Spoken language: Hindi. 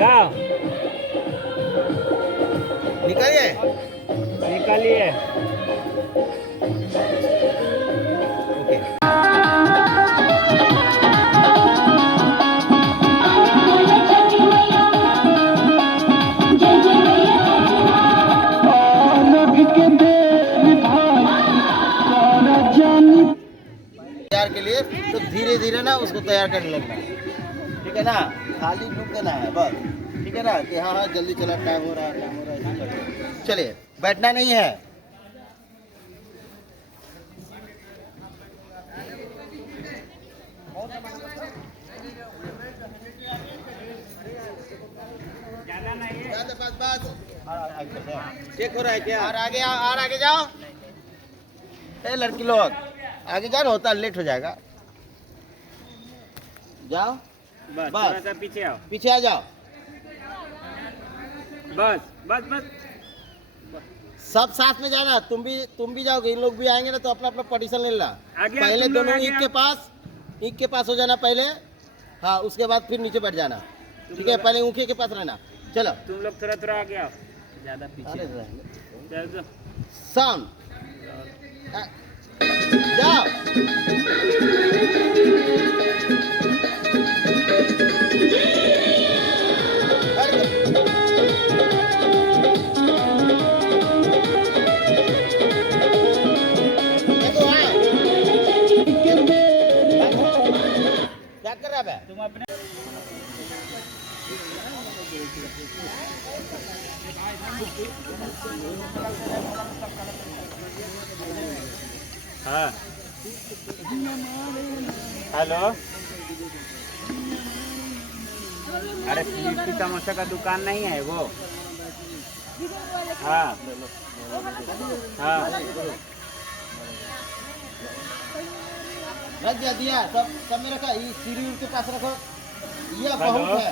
गाओ निकालिए निकालिए। ओके। तैयार के लिए तो धीरे धीरे ना उसको तैयार करने लगना है, ठीक है ना। खाली डूब देना है बस, ठीक है ना, कि हाँ हाँ जल्दी चला, टाइम हो रहा है, टाइम हो रहा है, ऐसे करके। चलिए, बैठना नहीं है। ज्यादा नहीं है। बस बस चेक हो रहा है क्या? और आगे आओ, और आगे जाओ। ए लड़की लोग आगे जाओ, होता लेट हो जाएगा। जाओ, बस बस। थोड़ा सा पीछे आओ। पीछे आ जाओ। बस बस बस। सब साथ में जाना, तुम भी जाओगे, इन लोग भी आएंगे ना, तो अपना अपना पोजीशन ले लेना। आगे आओ, पहले तुम लोग दोनों आगे ईंट के पास हो जाना पहले। हाँ, उसके बाद फिर नीचे बैठ जाना, ठीक है। पहले ऊँखे के पास रहना। चलो तुम लोग थोड़ा थोड़ा आगे आओ, ज्यादा पीछे। चल दो। साउंड जाओ। देखो हाँ, क्या कर रहा है? तुम अपने हाँ। हेलो। अरे लिट्टी समोसा का दुकान नहीं है वो? हाँ हाँ। रख दिया सब में रखा, ये सीढ़ी के पास रखो, ये बहुत हेलो। है।